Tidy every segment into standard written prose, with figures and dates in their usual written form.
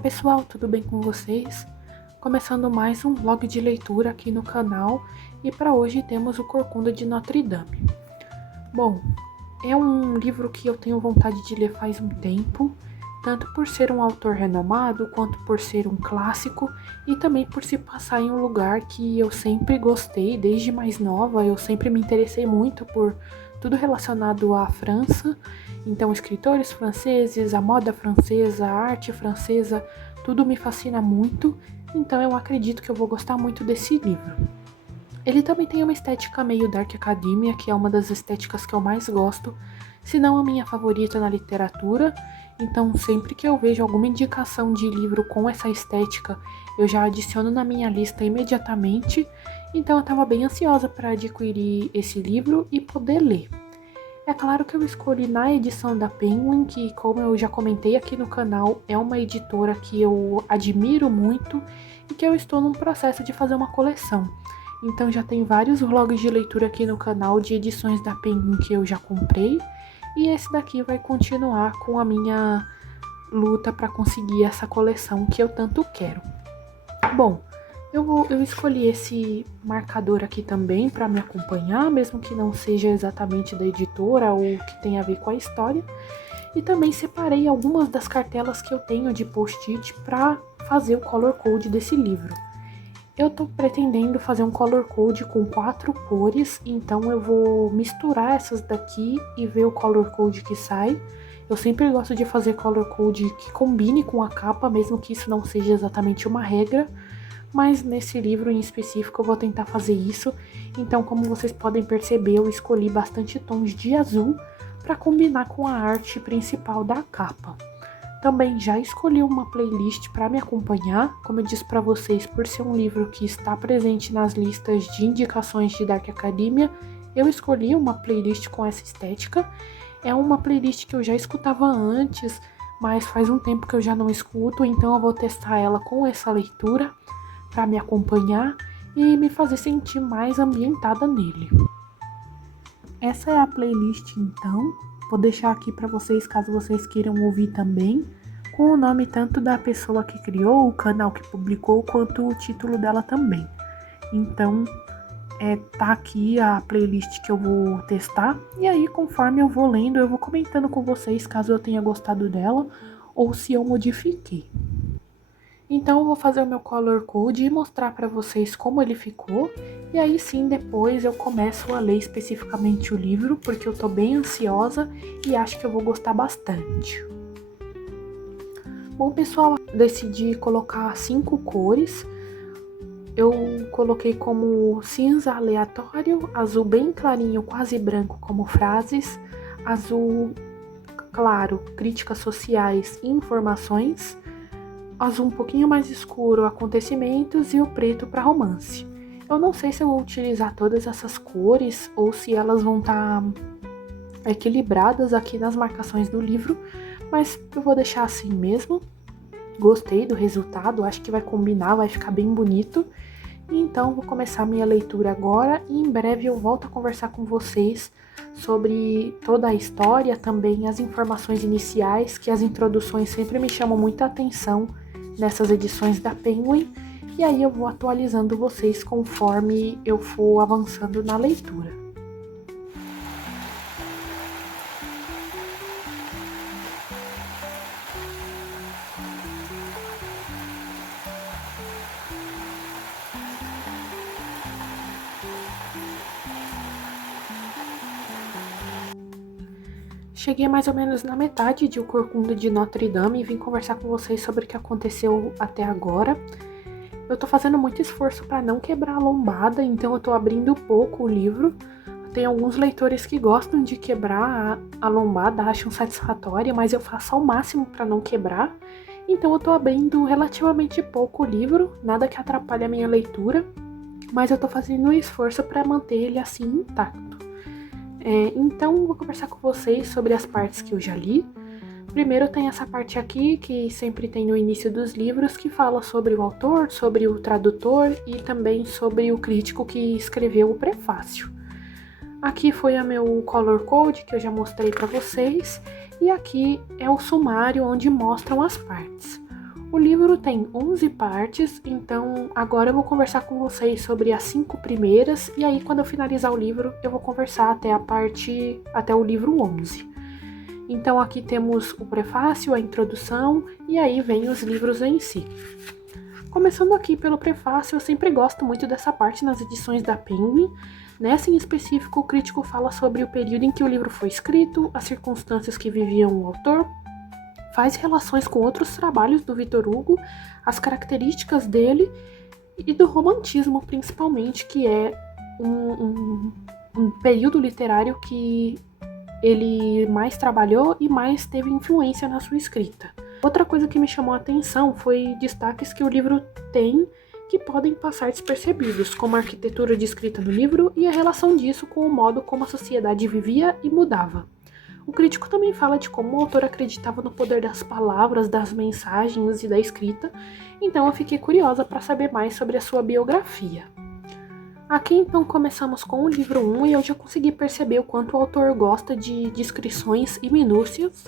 pessoal, tudo bem com vocês? Começando mais um vlog de leitura aqui no canal e para hoje temos o Corcunda de Notre Dame. Bom, é um livro que eu tenho vontade de ler faz um tempo, tanto por ser um autor renomado quanto por ser um clássico e também por se passar em um lugar que eu sempre gostei, desde mais nova. Eu sempre me interessei muito por tudo relacionado à França, então escritores franceses, a moda francesa, a arte francesa, tudo me fascina muito, então eu acredito que eu vou gostar muito desse livro. Ele também tem uma estética meio Dark Academia, que é uma das estéticas que eu mais gosto, se não a minha favorita na literatura. Então sempre que eu vejo alguma indicação de livro com essa estética, eu já adiciono na minha lista imediatamente. Então eu estava bem ansiosa para adquirir esse livro e poder ler. É claro que eu escolhi na edição da Penguin, que, como eu já comentei aqui no canal, é uma editora que eu admiro muito e que eu estou num processo de fazer uma coleção. Então já tem vários vlogs de leitura aqui no canal de edições da Penguin que eu já comprei, e esse daqui vai continuar com a minha luta para conseguir essa coleção que eu tanto quero. Bom, eu escolhi esse marcador aqui também para me acompanhar, mesmo que não seja exatamente da editora ou que tenha a ver com a história. E também separei algumas das cartelas que eu tenho de post-it para fazer o color code desse livro. Eu tô pretendendo fazer um color code com 4 cores, então eu vou misturar essas daqui e ver o color code que sai. Eu sempre gosto de fazer color code que combine com a capa, mesmo que isso não seja exatamente uma regra, mas nesse livro em específico eu vou tentar fazer isso. Então, como vocês podem perceber, eu escolhi bastante tons de azul para combinar com a arte principal da capa. Também já escolhi uma playlist para me acompanhar, como eu disse para vocês, por ser um livro que está presente nas listas de indicações de Dark Academia, eu escolhi uma playlist com essa estética. É uma playlist que eu já escutava antes, mas faz um tempo que eu já não escuto, então eu vou testar ela com essa leitura para me acompanhar e me fazer sentir mais ambientada nele. Essa é a playlist então. Vou deixar aqui para vocês, caso vocês queiram ouvir também, com o nome tanto da pessoa que criou, o canal que publicou, quanto o título dela também. Então, tá aqui a playlist que eu vou testar, e aí conforme eu vou lendo, eu vou comentando com vocês caso eu tenha gostado dela, ou se eu modifiquei. Então eu vou fazer o meu color code e mostrar para vocês como ele ficou, e aí sim depois eu começo a ler especificamente o livro, porque eu tô bem ansiosa e acho que eu vou gostar bastante. Bom pessoal, decidi colocar 5 cores. Eu coloquei como cinza aleatório, azul bem clarinho, quase branco como frases, azul claro, críticas sociais e informações, azul um pouquinho mais escuro, acontecimentos, e o preto para romance. Eu não sei se eu vou utilizar todas essas cores ou se elas vão estar equilibradas aqui nas marcações do livro, mas eu vou deixar assim mesmo. Gostei do resultado, acho que vai combinar, vai ficar bem bonito. Então vou começar minha leitura agora e em breve eu volto a conversar com vocês sobre toda a história, também as informações iniciais, que as introduções sempre me chamam muita atenção nessas edições da Penguin, e aí eu vou atualizando vocês conforme eu for avançando na leitura. Cheguei mais ou menos na metade de O Corcunda de Notre Dame e vim conversar com vocês sobre o que aconteceu até agora. Eu tô fazendo muito esforço para não quebrar a lombada, então eu tô abrindo pouco o livro. Tem alguns leitores que gostam de quebrar a lombada, acham satisfatória, mas eu faço ao máximo para não quebrar. Então eu tô abrindo relativamente pouco o livro, nada que atrapalhe a minha leitura, mas eu tô fazendo um esforço para manter ele assim intacto. Então, vou conversar com vocês sobre as partes que eu já li. Primeiro tem essa parte aqui, que sempre tem no início dos livros, que fala sobre o autor, sobre o tradutor e também sobre o crítico que escreveu o prefácio. Aqui foi o meu color code, que eu já mostrei para vocês, e aqui é o sumário onde mostram as partes. O livro tem 11 partes, então agora eu vou conversar com vocês sobre as 5 primeiras, e aí quando eu finalizar o livro eu vou conversar até o livro 11. Então aqui temos o prefácio, a introdução, e aí vem os livros em si. Começando aqui pelo prefácio, eu sempre gosto muito dessa parte nas edições da Penguin. Nessa em específico, o crítico fala sobre o período em que o livro foi escrito, as circunstâncias que viviam o autor, faz relações com outros trabalhos do Victor Hugo, as características dele e do romantismo, principalmente, que é um período literário que ele mais trabalhou e mais teve influência na sua escrita. Outra coisa que me chamou a atenção foi destaques que o livro tem que podem passar despercebidos, como a arquitetura descrita no livro e a relação disso com o modo como a sociedade vivia e mudava. O crítico também fala de como o autor acreditava no poder das palavras, das mensagens e da escrita, então eu fiquei curiosa para saber mais sobre a sua biografia. Aqui então começamos com o livro 1 e eu já consegui perceber o quanto o autor gosta de descrições e minúcias.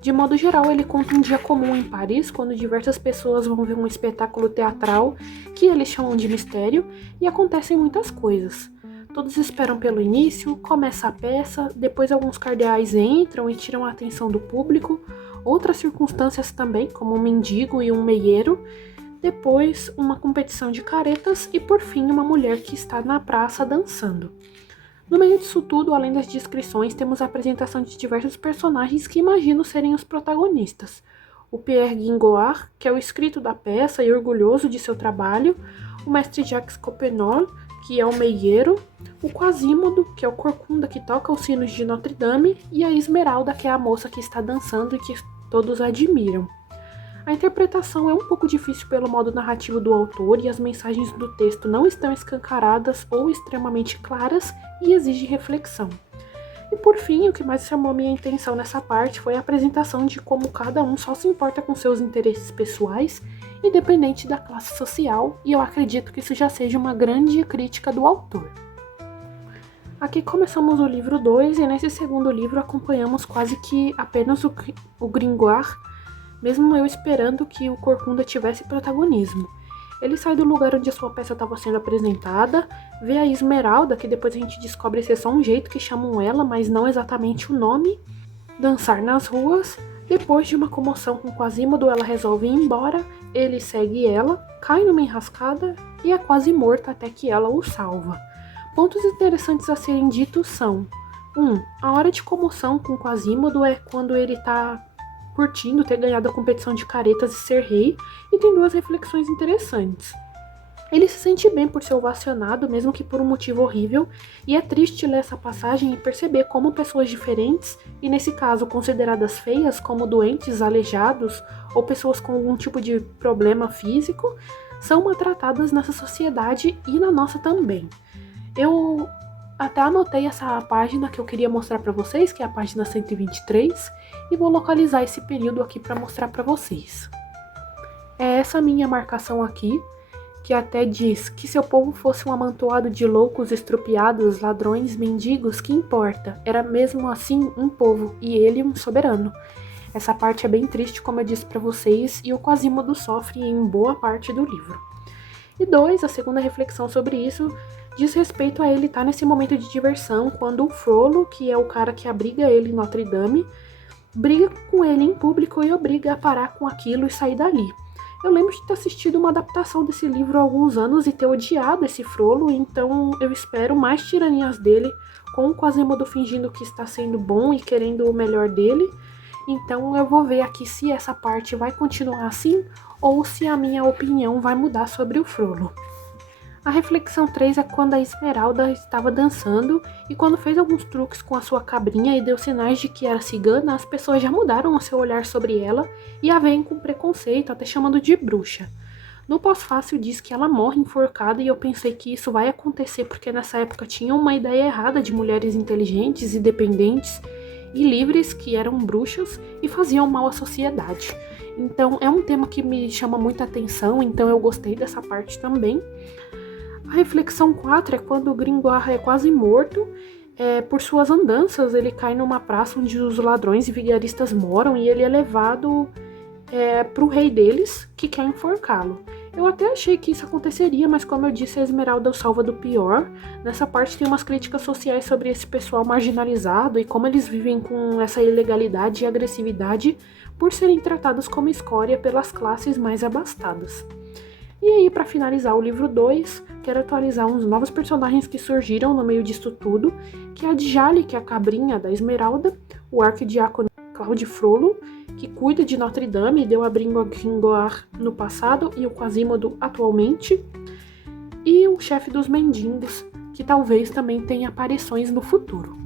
De modo geral, ele conta um dia comum em Paris, quando diversas pessoas vão ver um espetáculo teatral que eles chamam de mistério, e acontecem muitas coisas. Todos esperam pelo início, começa a peça, depois alguns cardeais entram e tiram a atenção do público, outras circunstâncias também, como um mendigo e um meieiro, depois uma competição de caretas e por fim uma mulher que está na praça dançando. No meio disso tudo, além das descrições, temos a apresentação de diversos personagens que imagino serem os protagonistas. O Pierre Gringoire, que é o escrito da peça e orgulhoso de seu trabalho, o mestre Jacques Copenol, que é o meieiro, o Quasimodo, que é o corcunda que toca os sinos de Notre Dame, e a Esmeralda, que é a moça que está dançando e que todos admiram. A interpretação é um pouco difícil pelo modo narrativo do autor e as mensagens do texto não estão escancaradas ou extremamente claras e exige reflexão. E por fim, o que mais chamou minha atenção nessa parte foi a apresentação de como cada um só se importa com seus interesses pessoais, independente da classe social, e eu acredito que isso já seja uma grande crítica do autor. Aqui começamos o livro 2 e nesse segundo livro acompanhamos quase que apenas o Gringoire, mesmo eu esperando que o corcunda tivesse protagonismo. Ele sai do lugar onde a sua peça estava sendo apresentada, vê a Esmeralda, que depois a gente descobre ser só um jeito que chamam ela, mas não exatamente o nome, dançar nas ruas. Depois de uma comoção com Quasimodo, ela resolve ir embora, ele segue ela, cai numa enrascada e é quase morta até que ela o salva. Pontos interessantes a serem ditos são: 1. A hora de comoção com Quasimodo é quando ele está curtindo ter ganhado a competição de caretas e ser rei, e tem 2 reflexões interessantes. Ele se sente bem por ser ovacionado, mesmo que por um motivo horrível, e é triste ler essa passagem e perceber como pessoas diferentes, e nesse caso consideradas feias, como doentes, aleijados, ou pessoas com algum tipo de problema físico, são maltratadas nessa sociedade e na nossa também. Eu até anotei essa página que eu queria mostrar para vocês, que é a página 123, e vou localizar esse período aqui para mostrar para vocês. É essa minha marcação aqui, que até diz que seu povo fosse um amontoado de loucos, estrupiados, ladrões, mendigos, que importa? Era mesmo assim um povo, e ele um soberano. Essa parte é bem triste, como eu disse para vocês, e o Quasimodo sofre em boa parte do livro. E 2, a segunda reflexão sobre isso, diz respeito a ele estar nesse momento de diversão, quando o Frollo, que é o cara que abriga ele em Notre Dame, briga com ele em público e obriga a parar com aquilo e sair dali. Eu lembro de ter assistido uma adaptação desse livro há alguns anos e ter odiado esse Frollo, então eu espero mais tiranias dele, com o Quasimodo fingindo que está sendo bom e querendo o melhor dele. Então eu vou ver aqui se essa parte vai continuar assim ou se a minha opinião vai mudar sobre o Frollo. A reflexão 3 é quando a Esmeralda estava dançando e quando fez alguns truques com a sua cabrinha e deu sinais de que era cigana, as pessoas já mudaram o seu olhar sobre ela e a veem com preconceito, até chamando de bruxa. No pós-fácil diz que ela morre enforcada e eu pensei que isso vai acontecer porque nessa época tinha uma ideia errada de mulheres inteligentes, independentes e livres que eram bruxas e faziam mal à sociedade. Então é um tema que me chama muita atenção, então eu gostei dessa parte também. A reflexão 4 é quando o Gringoire é quase morto. Por suas andanças, ele cai numa praça onde os ladrões e vigaristas moram e ele é levado pro rei deles, que quer enforcá-lo. Eu até achei que isso aconteceria, mas como eu disse, a Esmeralda o salva do pior. Nessa parte tem umas críticas sociais sobre esse pessoal marginalizado e como eles vivem com essa ilegalidade e agressividade por serem tratados como escória pelas classes mais abastadas. E aí, para finalizar o livro 2, quero atualizar uns novos personagens que surgiram no meio disso tudo, que é a Djali, que é a cabrinha da Esmeralda, o arquidiácono Claude Frollo, que cuida de Notre Dame e deu abrigo a Gringoire no passado e o Quasimodo atualmente, e o chefe dos mendigos, que talvez também tenha aparições no futuro.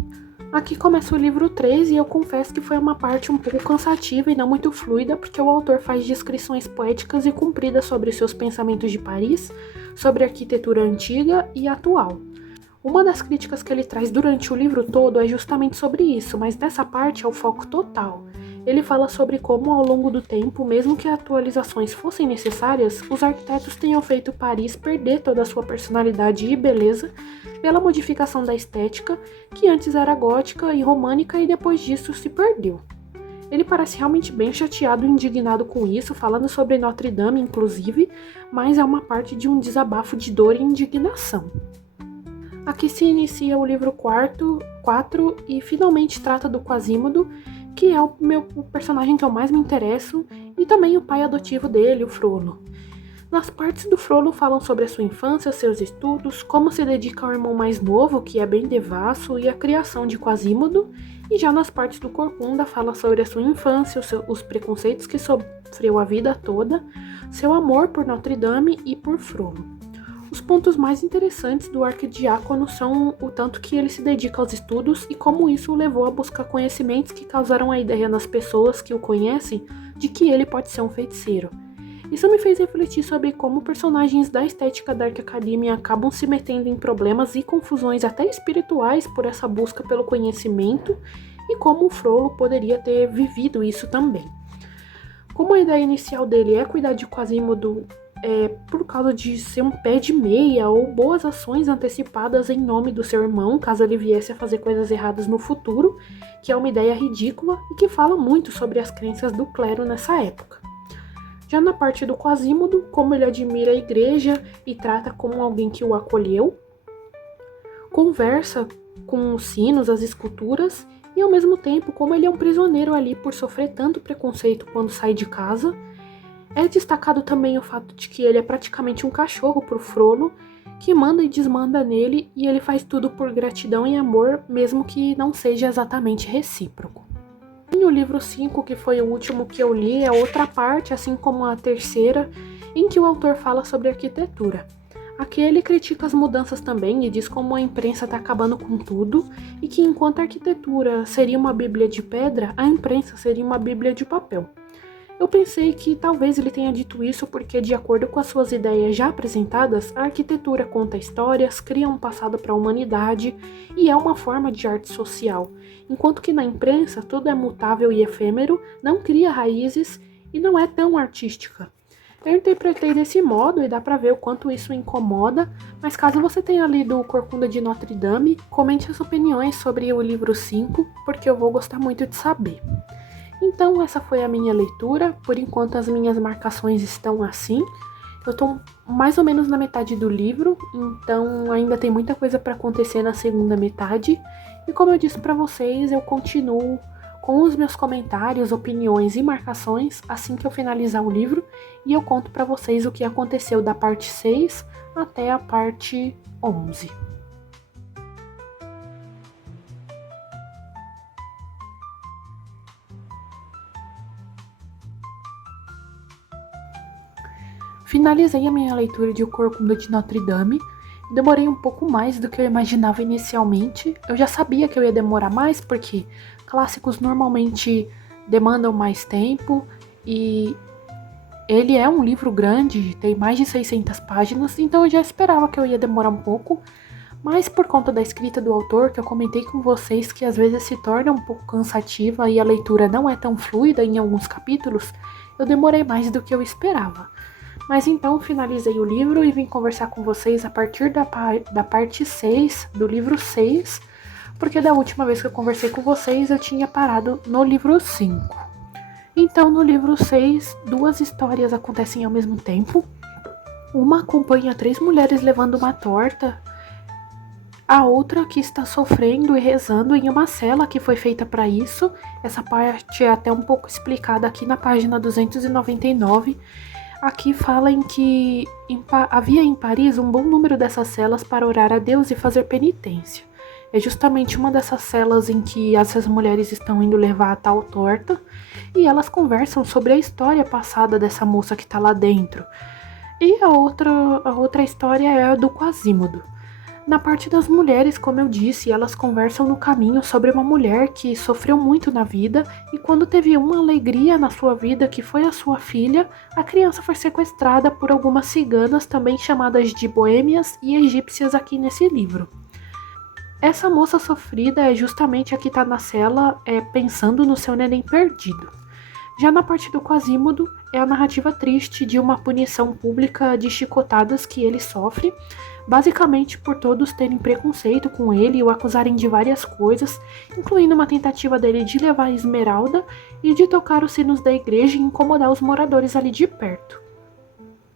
Aqui começa o livro 3 e eu confesso que foi uma parte um pouco cansativa e não muito fluida, porque o autor faz descrições poéticas e compridas sobre seus pensamentos de Paris, sobre a arquitetura antiga e atual. Uma das críticas que ele traz durante o livro todo é justamente sobre isso, mas nessa parte é o foco total. Ele fala sobre como, ao longo do tempo, mesmo que atualizações fossem necessárias, os arquitetos tenham feito Paris perder toda a sua personalidade e beleza pela modificação da estética, que antes era gótica e românica e depois disso se perdeu. Ele parece realmente bem chateado e indignado com isso, falando sobre Notre Dame, inclusive, mas é uma parte de um desabafo de dor e indignação. Aqui se inicia o livro 4 e finalmente trata do Quasimodo, que é o personagem que eu mais me interesso, e também o pai adotivo dele, o Frollo. Nas partes do Frollo falam sobre a sua infância, seus estudos, como se dedica ao irmão mais novo, que é bem devasso, e a criação de Quasimodo, e já nas partes do Corcunda fala sobre a sua infância, os preconceitos que sofreu a vida toda, seu amor por Notre Dame e por Frollo. Os pontos mais interessantes do arquidiácono são o tanto que ele se dedica aos estudos e como isso o levou a buscar conhecimentos que causaram a ideia nas pessoas que o conhecem de que ele pode ser um feiticeiro. Isso me fez refletir sobre como personagens da estética Dark Academia acabam se metendo em problemas e confusões até espirituais por essa busca pelo conhecimento e como o Frollo poderia ter vivido isso também. Como a ideia inicial dele é cuidar de Quasimodo por causa de ser um pé de meia ou boas ações antecipadas em nome do seu irmão, caso ele viesse a fazer coisas erradas no futuro, que é uma ideia ridícula e que fala muito sobre as crenças do clero nessa época. Já na parte do Quasimodo, como ele admira a igreja e trata como alguém que o acolheu, conversa com os sinos, as esculturas, e ao mesmo tempo como ele é um prisioneiro ali por sofrer tanto preconceito quando sai de casa. É destacado também o fato de que ele é praticamente um cachorro pro Frollo, que manda e desmanda nele e ele faz tudo por gratidão e amor, mesmo que não seja exatamente recíproco. E o livro 5, que foi o último que eu li, é outra parte, assim como a terceira, em que o autor fala sobre arquitetura. Aqui ele critica as mudanças também e diz como a imprensa está acabando com tudo e que enquanto a arquitetura seria uma bíblia de pedra, a imprensa seria uma bíblia de papel. Eu pensei que talvez ele tenha dito isso porque, de acordo com as suas ideias já apresentadas, a arquitetura conta histórias, cria um passado para a humanidade e é uma forma de arte social, enquanto que na imprensa tudo é mutável e efêmero, não cria raízes e não é tão artística. Eu interpretei desse modo e dá pra ver o quanto isso incomoda, mas caso você tenha lido o Corcunda de Notre Dame, comente as opiniões sobre o livro 5, porque eu vou gostar muito de saber. Então essa foi a minha leitura, por enquanto as minhas marcações estão assim. Eu tô mais ou menos na metade do livro, então ainda tem muita coisa para acontecer na segunda metade. E como eu disse para vocês, eu continuo com os meus comentários, opiniões e marcações assim que eu finalizar o livro. E eu conto para vocês o que aconteceu da parte 6 até a parte 11. Finalizei a minha leitura de O Corcunda de Notre Dame. Demorei um pouco mais do que eu imaginava inicialmente. Eu já sabia que eu ia demorar mais, porque clássicos normalmente demandam mais tempo. E ele é um livro grande, tem mais de 600 páginas, então eu já esperava que eu ia demorar um pouco. Mas por conta da escrita do autor, que eu comentei com vocês que às vezes se torna um pouco cansativa e a leitura não é tão fluida em alguns capítulos, eu demorei mais do que eu esperava. Mas então finalizei o livro e vim conversar com vocês a partir da parte 6, do livro 6, porque da última vez que eu conversei com vocês eu tinha parado no livro 5. Então, no livro 6, duas histórias acontecem ao mesmo tempo. Uma acompanha 3 mulheres levando uma torta, a outra que está sofrendo e rezando em uma cela que foi feita para isso. Essa parte é até um pouco explicada aqui na página 299. Aqui fala em que havia em Paris um bom número dessas celas para orar a Deus e fazer penitência. É justamente uma dessas celas em que essas mulheres estão indo levar a tal torta e elas conversam sobre a história passada dessa moça que está lá dentro. E a outra história é a do Quasímodo. Na parte das mulheres, como eu disse, elas conversam no caminho sobre uma mulher que sofreu muito na vida e quando teve uma alegria na sua vida, que foi a sua filha, a criança foi sequestrada por algumas ciganas, também chamadas de boêmias e egípcias aqui nesse livro. Essa moça sofrida é justamente a que está na cela pensando no seu neném perdido. Já na parte do Quasímodo, é a narrativa triste de uma punição pública de chicotadas que ele sofre, basicamente por todos terem preconceito com ele e o acusarem de várias coisas, incluindo uma tentativa dele de levar a Esmeralda e de tocar os sinos da igreja e incomodar os moradores ali de perto.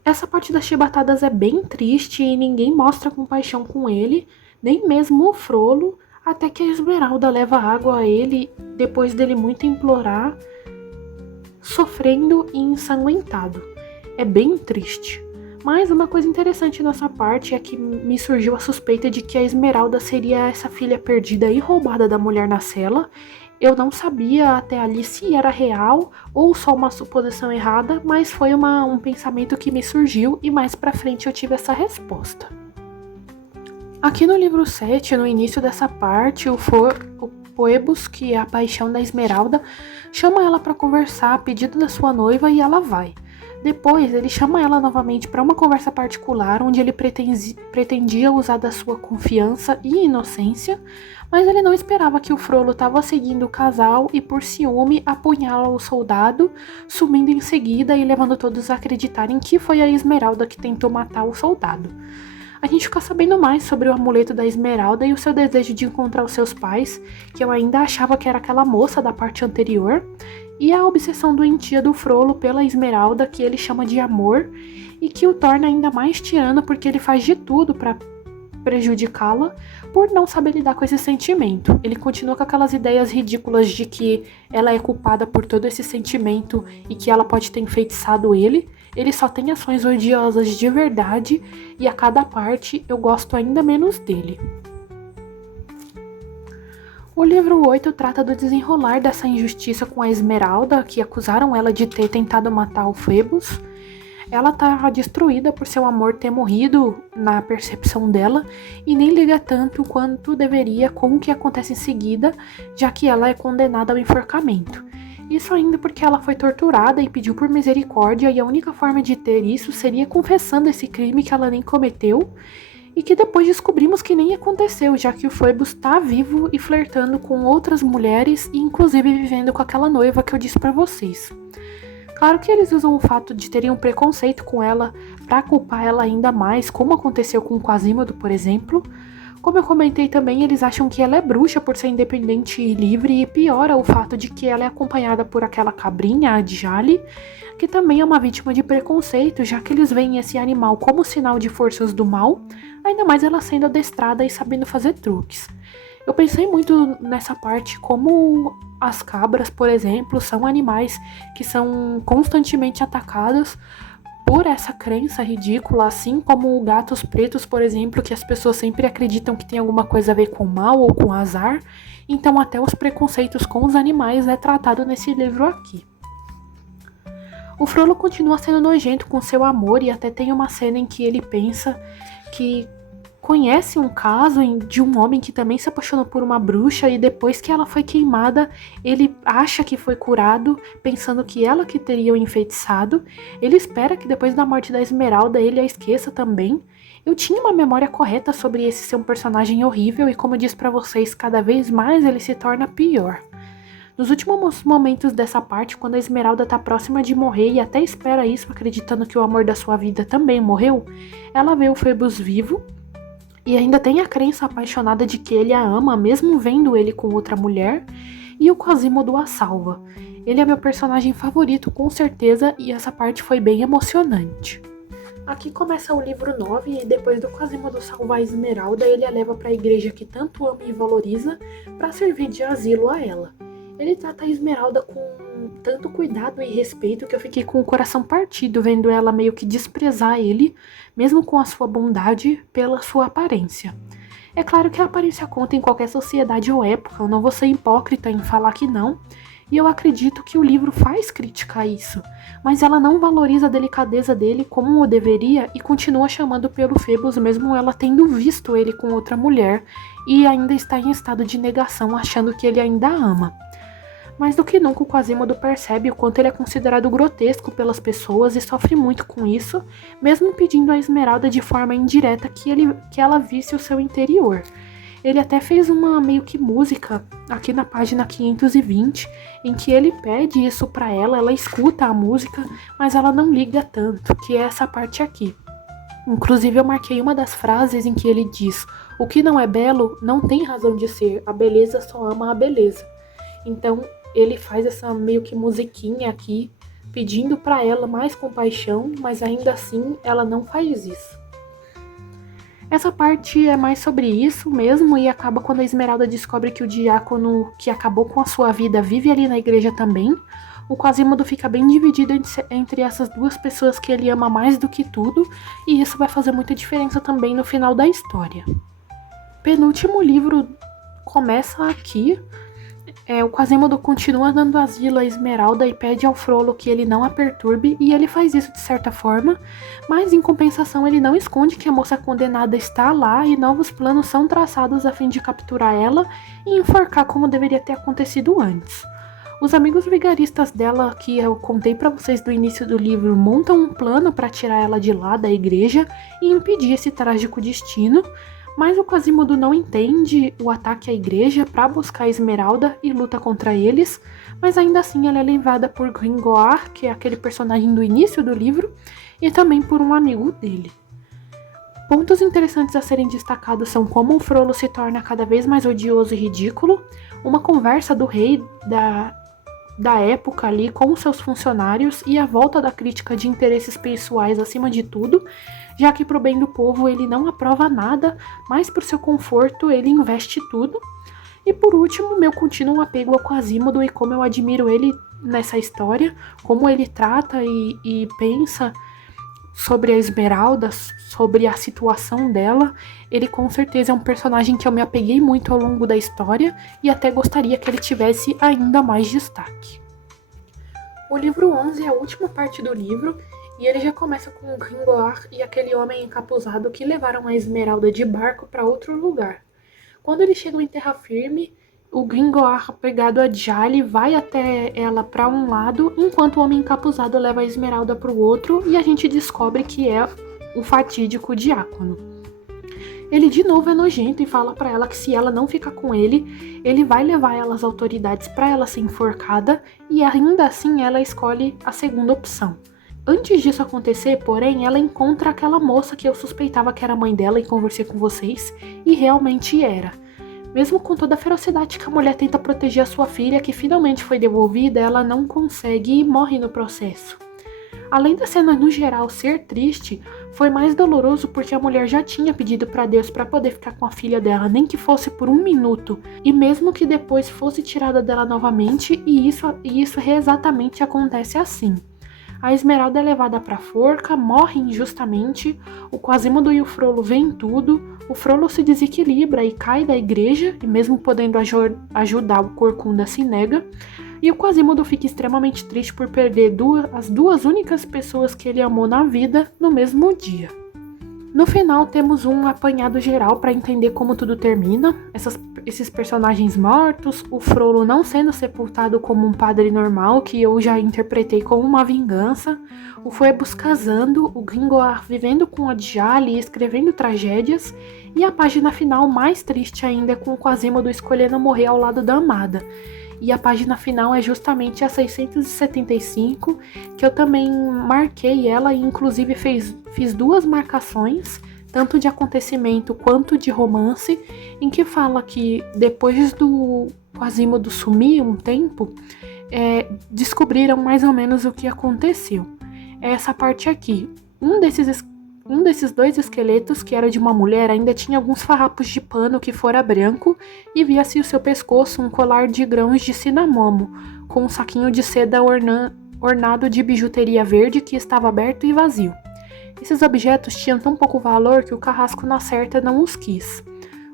Essa parte das chibatadas é bem triste e ninguém mostra compaixão com ele, nem mesmo o Frollo, até que a Esmeralda leva água a ele depois dele muito implorar, sofrendo e ensanguentado. É bem triste. Mas uma coisa interessante nessa parte é que me surgiu a suspeita de que a Esmeralda seria essa filha perdida e roubada da mulher na cela. Eu não sabia até ali se era real ou só uma suposição errada, mas foi um pensamento que me surgiu e mais pra frente eu tive essa resposta. Aqui no livro 7, no início dessa parte, o Phoebus, que é a paixão da Esmeralda, chama ela para conversar a pedido da sua noiva e ela vai. Depois, ele chama ela novamente para uma conversa particular, onde ele pretendia usar da sua confiança e inocência, mas ele não esperava que o Frollo estava seguindo o casal e, por ciúme, apunhala o soldado, sumindo em seguida e levando todos a acreditarem que foi a Esmeralda que tentou matar o soldado. A gente fica sabendo mais sobre o amuleto da Esmeralda e o seu desejo de encontrar os seus pais, que eu ainda achava que era aquela moça da parte anterior, e a obsessão doentia do Frollo pela Esmeralda, que ele chama de amor, e que o torna ainda mais tirano porque ele faz de tudo para prejudicá-la por não saber lidar com esse sentimento. Ele continua com aquelas ideias ridículas de que ela é culpada por todo esse sentimento e que ela pode ter enfeitiçado ele. Ele só tem ações odiosas de verdade e a cada parte eu gosto ainda menos dele. O livro 8 trata do desenrolar dessa injustiça com a Esmeralda, que acusaram ela de ter tentado matar o Phoebus. Ela tá destruída por seu amor ter morrido na percepção dela e nem liga tanto quanto deveria com o que acontece em seguida, já que ela é condenada ao enforcamento. Isso ainda porque ela foi torturada e pediu por misericórdia, e a única forma de ter isso seria confessando esse crime que ela nem cometeu e que depois descobrimos que nem aconteceu, já que o Phoebus está vivo e flertando com outras mulheres e inclusive vivendo com aquela noiva que eu disse pra vocês. Claro que eles usam o fato de terem um preconceito com ela para culpar ela ainda mais, como aconteceu com o Quasímodo, por exemplo. Como eu comentei também, eles acham que ela é bruxa por ser independente e livre, e piora o fato de que ela é acompanhada por aquela cabrinha, a Djali, que também é uma vítima de preconceito, já que eles veem esse animal como sinal de forças do mal, ainda mais ela sendo adestrada e sabendo fazer truques. Eu pensei muito nessa parte, como as cabras, por exemplo, são animais que são constantemente atacados por essa crença ridícula, assim como gatos pretos, por exemplo, que as pessoas sempre acreditam que tem alguma coisa a ver com mal ou com azar. Então até os preconceitos com os animais é tratado nesse livro aqui. O Frollo continua sendo nojento com seu amor e até tem uma cena em que ele pensa que conhece um caso de um homem que também se apaixonou por uma bruxa e depois que ela foi queimada, ele acha que foi curado, pensando que ela que teria o enfeitiçado. Ele espera que depois da morte da Esmeralda ele a esqueça também. Eu tinha uma memória correta sobre esse ser um personagem horrível e, como eu disse pra vocês, cada vez mais ele se torna pior. Nos últimos momentos dessa parte, quando a Esmeralda tá próxima de morrer e até espera isso, acreditando que o amor da sua vida também morreu, ela vê o Phoebus vivo e ainda tem a crença apaixonada de que ele a ama, mesmo vendo ele com outra mulher, e o Quasímodo a salva. Ele é meu personagem favorito, com certeza, e essa parte foi bem emocionante. Aqui começa o livro 9 e depois do Quasimodo salvar a Esmeralda, ele a leva para a igreja que tanto ama e valoriza para servir de asilo a ela. Ele trata a Esmeralda com tanto cuidado e respeito que eu fiquei com o coração partido vendo ela meio que desprezar ele, mesmo com a sua bondade, pela sua aparência. É claro que a aparência conta em qualquer sociedade ou época, eu não vou ser hipócrita em falar que não, e eu acredito que o livro faz crítica a isso, mas ela não valoriza a delicadeza dele como o deveria e continua chamando pelo Phoebus mesmo ela tendo visto ele com outra mulher e ainda está em estado de negação achando que ele ainda a ama. Mais do que nunca o Quasimodo percebe o quanto ele é considerado grotesco pelas pessoas e sofre muito com isso, mesmo pedindo a Esmeralda de forma indireta que ela visse o seu interior. Ele até fez uma meio que música aqui na página 520, em que ele pede isso pra ela, ela escuta a música, mas ela não liga tanto, que é essa parte aqui. Inclusive eu marquei uma das frases em que ele diz: "O que não é belo não tem razão de ser, a beleza só ama a beleza". Então ele faz essa meio que musiquinha aqui, pedindo pra ela mais compaixão, mas ainda assim ela não faz isso. Essa parte é mais sobre isso mesmo e acaba quando a Esmeralda descobre que o diácono que acabou com a sua vida vive ali na igreja também. O Quasimodo fica bem dividido entre essas duas pessoas que ele ama mais do que tudo, e isso vai fazer muita diferença também no final da história. Penúltimo livro começa aqui. O Quasimodo continua dando asilo à Esmeralda e pede ao Frollo que ele não a perturbe, e ele faz isso de certa forma, mas em compensação ele não esconde que a moça condenada está lá e novos planos são traçados a fim de capturar ela e enforcar como deveria ter acontecido antes. Os amigos vigaristas dela, que eu contei pra vocês do início do livro, montam um plano para tirar ela de lá da igreja e impedir esse trágico destino, mas o Quasimodo não entende o ataque à igreja para buscar a Esmeralda e luta contra eles, mas ainda assim ela é levada por Gringoire, que é aquele personagem do início do livro, e também por um amigo dele. Pontos interessantes a serem destacados são como o Frollo se torna cada vez mais odioso e ridículo, uma conversa do rei da época ali com seus funcionários e a volta da crítica de interesses pessoais acima de tudo, já que pro bem do povo ele não aprova nada, mas pro seu conforto ele investe tudo. E por último, meu contínuo apego ao Quasimodo e como eu admiro ele nessa história, como ele trata e pensa sobre a Esmeralda, sobre a situação dela. Ele com certeza é um personagem que eu me apeguei muito ao longo da história e até gostaria que ele tivesse ainda mais destaque. O livro 11 é a última parte do livro e ele já começa com o Gringoire e aquele homem encapuzado que levaram a Esmeralda de barco para outro lugar. Quando eles chegam em terra firme, o Gringoire, pegado a Djali, vai até ela para um lado, enquanto o homem encapuzado leva a Esmeralda para o outro, e a gente descobre que é o fatídico diácono. Ele de novo é nojento e fala para ela que se ela não ficar com ele, ele vai levar ela às autoridades para ela ser enforcada, e ainda assim ela escolhe a segunda opção. Antes disso acontecer, porém, ela encontra aquela moça que eu suspeitava que era a mãe dela e conversei com vocês, e realmente era. Mesmo com toda a ferocidade que a mulher tenta proteger a sua filha, que finalmente foi devolvida, ela não consegue e morre no processo. Além da cena no geral ser triste, foi mais doloroso porque a mulher já tinha pedido para Deus para poder ficar com a filha dela, nem que fosse por 1 minuto, e mesmo que depois fosse tirada dela novamente, e isso exatamente acontece assim. A Esmeralda é levada para a forca, morre injustamente, o Quasimodo e o Frollo veem tudo, o Frollo se desequilibra e cai da igreja, e mesmo podendo ajudar, o Corcunda se nega, e o Quasimodo fica extremamente triste por perder as duas únicas pessoas que ele amou na vida no mesmo dia. No final temos um apanhado geral para entender como tudo termina, esses personagens mortos, o Frollo não sendo sepultado como um padre normal, que eu já interpretei como uma vingança, o Phoebus casando, o Gringoire vivendo com a Djali e escrevendo tragédias, e a página final mais triste ainda é com o Quasimodo escolhendo morrer ao lado da amada. E a página final é justamente a 675, que eu também marquei ela e inclusive fiz 2 marcações, tanto de acontecimento quanto de romance, em que fala que depois do Quasimodo sumir um tempo, descobriram mais ou menos o que aconteceu. É essa parte aqui. Um desses dois esqueletos, que era de uma mulher, ainda tinha alguns farrapos de pano que fora branco e via-se o seu pescoço um colar de grãos de cinamomo, com um saquinho de seda ornado de bijuteria verde que estava aberto e vazio. Esses objetos tinham tão pouco valor que o carrasco na certa não os quis.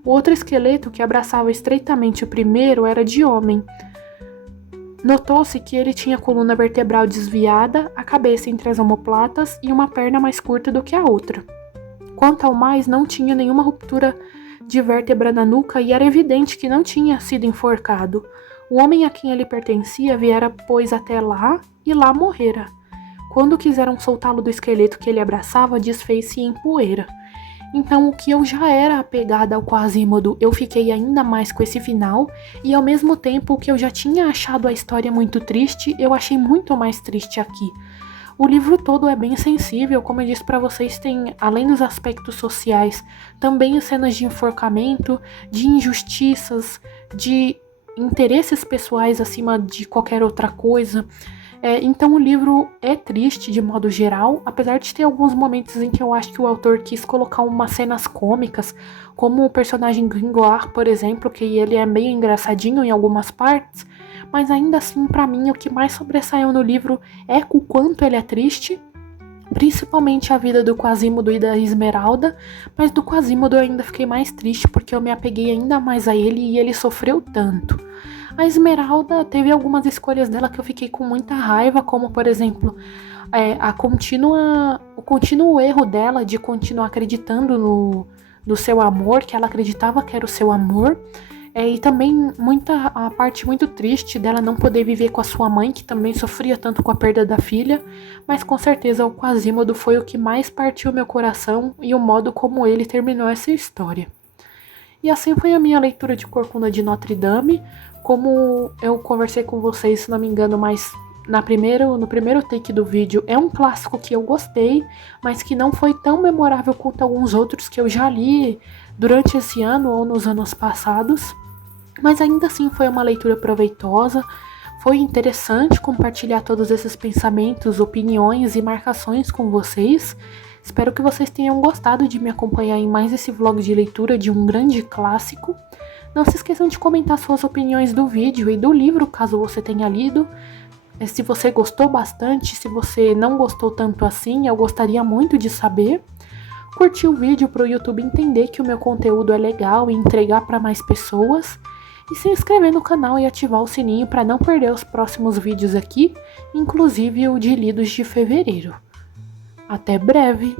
O outro esqueleto, que abraçava estreitamente o primeiro, era de homem. Notou-se que ele tinha a coluna vertebral desviada, a cabeça entre as omoplatas e uma perna mais curta do que a outra. Quanto ao mais, não tinha nenhuma ruptura de vértebra na nuca e era evidente que não tinha sido enforcado. O homem a quem ele pertencia viera, pois, até lá e lá morrera. Quando quiseram soltá-lo do esqueleto que ele abraçava, desfez-se em poeira. Então, o que eu já era apegada ao Quasimodo, eu fiquei ainda mais com esse final, e ao mesmo tempo o que eu já tinha achado a história muito triste, eu achei muito mais triste aqui. O livro todo é bem sensível, como eu disse pra vocês, tem, além dos aspectos sociais, também cenas de enforcamento, de injustiças, de interesses pessoais acima de qualquer outra coisa. Então o livro é triste de modo geral, apesar de ter alguns momentos em que eu acho que o autor quis colocar umas cenas cômicas, como o personagem Gringoire, por exemplo, que ele é meio engraçadinho em algumas partes, mas ainda assim, pra mim, o que mais sobressaiu no livro é o quanto ele é triste, principalmente a vida do Quasimodo e da Esmeralda, mas do Quasimodo eu ainda fiquei mais triste porque eu me apeguei ainda mais a ele e ele sofreu tanto. A Esmeralda teve algumas escolhas dela que eu fiquei com muita raiva, como por exemplo, o contínuo erro dela de continuar acreditando no seu amor, que ela acreditava que era o seu amor, e também a parte muito triste dela não poder viver com a sua mãe, que também sofria tanto com a perda da filha, mas com certeza o Quasimodo foi o que mais partiu meu coração e o modo como ele terminou essa história. E assim foi a minha leitura de Corcunda de Notre Dame. Como eu conversei com vocês, se não me engano, mas no primeiro take do vídeo, é um clássico que eu gostei, mas que não foi tão memorável quanto alguns outros que eu já li durante esse ano ou nos anos passados. Mas ainda assim foi uma leitura proveitosa, foi interessante compartilhar todos esses pensamentos, opiniões e marcações com vocês. Espero que vocês tenham gostado de me acompanhar em mais esse vlog de leitura de um grande clássico. Não se esqueçam de comentar suas opiniões do vídeo e do livro, caso você tenha lido. Se você gostou bastante, se você não gostou tanto assim, eu gostaria muito de saber. Curtir o vídeo para o YouTube entender que o meu conteúdo é legal e entregar para mais pessoas. E se inscrever no canal e ativar o sininho para não perder os próximos vídeos aqui, inclusive o de lidos de fevereiro. Até breve!